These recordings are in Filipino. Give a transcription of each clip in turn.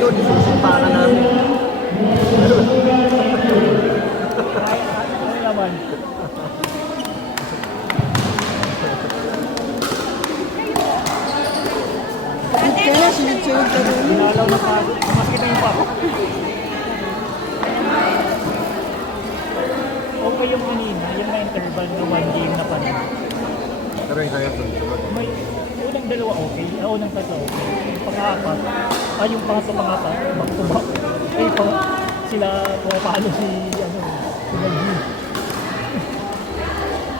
doon, isusumpa ka namin. Ano naman? Kaya sunod-sunod ka rin. Pinalaw na pa. Masakit na yung pa. Okay yung kanina, yung na interval na 1 game na panahon. Pero yung kaya sunod. May unang dalawa okay, unang tatlo okay. Yung pang-apat, yung pangatlo-pangapat, back-to-back. Sila pumapalo si Galgi.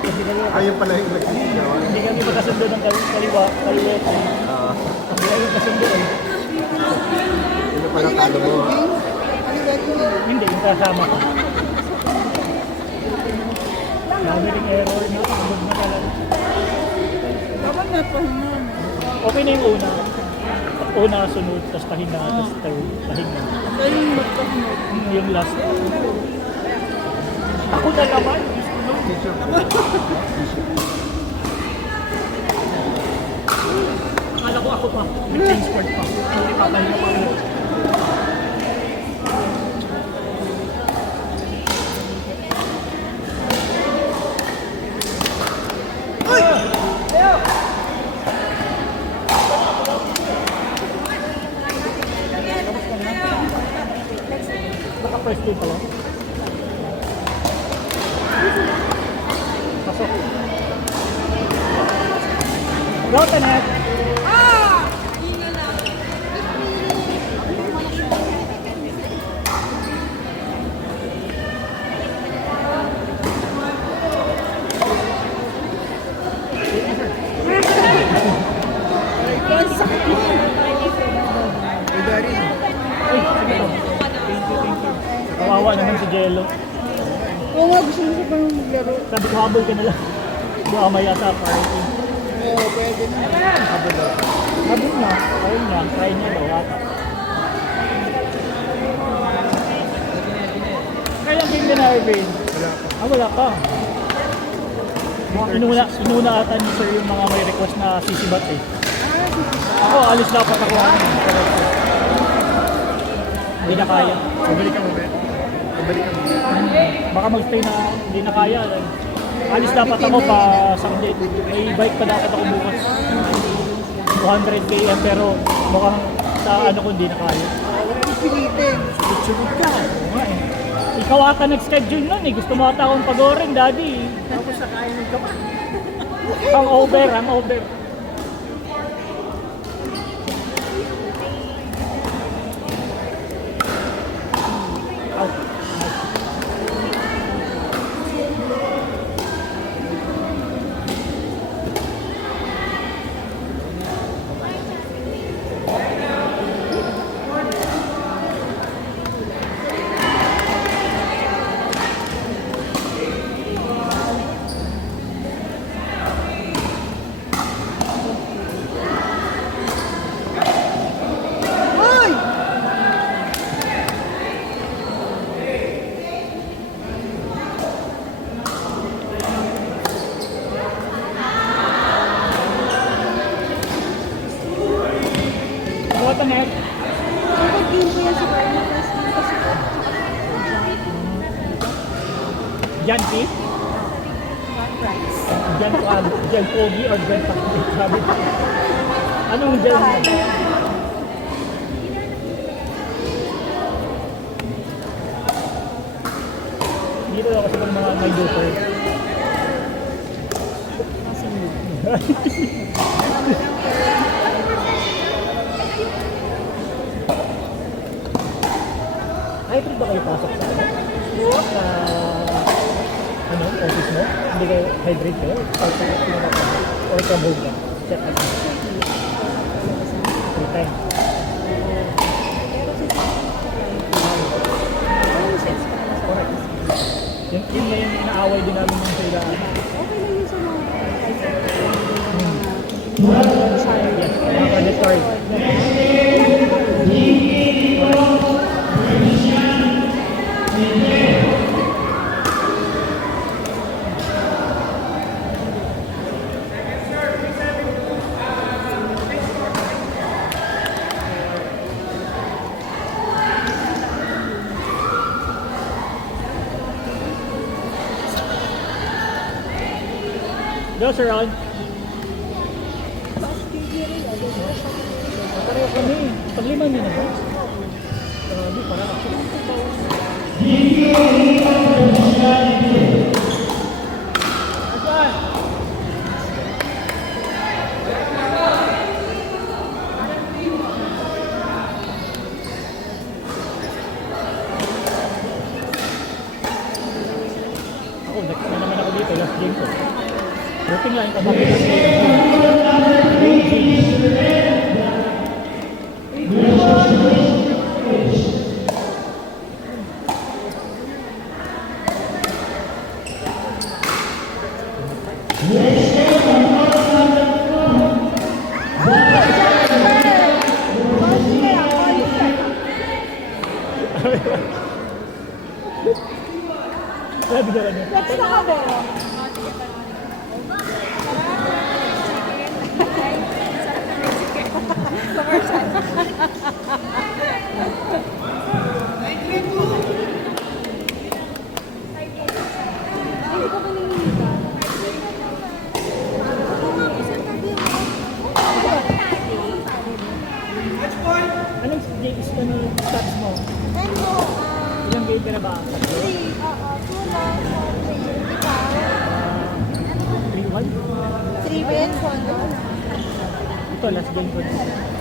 Kasi Ayun pala yung nagsigawa. hindi kami magkasundo ng kaliwa. Hindi kami magkasundo eh. Ano pala talo mo? Hindi, yung kasama ko. Sabi rin error na, abog na talaga. Dapat na pahinga. Okay na yung una. Una, sunod, tapos pahinga, tapos third, pahinga. Kaya yung magpahinga. Yung last. Ako na naman. Akala ko ako pa. May change sport pa. Hindi papahinga pa ulit. Baka first day pa lang. Pasok. Go, Tanet! Ay, Dari. Ay, sige po. Thank you. Kawawa naman si Jello. Oo nga, gusto mo pa nung maglaro. Sabi ko, habol ka na lang. Baka maya sa party. Oo, pwede na. Habol daw. Habol na. Ayun na. Try niya daw ata. Kailang game din na, Irvin? Wala pa. Inuna ata ni sir yung mga may request na sisibat eh. Ako, alis dapat ako. Hindi na kaya. Pabalik ka mo, Ben. Pabalik ka mo. Baka magstay na hindi na kaya. Alis dapat ako pa Sunday. May bike pa dapat ako bukas. 200 km pero mukhang sa ano ko hindi na kaya. Pilitin. Sunod ka. Oo nga eh. Ikaw ata nag-schedule nun eh. Gusto mo ata akong pagorin, daddy. Tapos sa kainin ka pa. Ang over. Hoy! Ano ito, Ned? Dapat game ko yan sa Carnitas. Jan P? Jan Pogi or Jan Pakit? Sabi ko. Anong Jan? Dito daw kasi pag mga may duper. Hybrid ba kayo pasok sa ano? Sa office mo? Hindi kayo hybrid kayo? Or sa or sa home ka? Set up. Free time. Correct. Yun na yung inaaway din namin yung sila. Okay lang yun sa mga Yes, mga story. Go, Sir Ron. Pareho kami. Paglima niyo na ba? Grabe, parang ako. Ako, next na naman ako dito. Last game ko. Routing lang yung kapag last game. Sabi ka lang yun. Next na kami. Hindi ko pinilitan. Anong game stats mo? And mo, Ilang game ka na ba? 3, 2 lang, 3, ikaw. 3-1? 3 wins, 1 loss. Ito, last game ko na.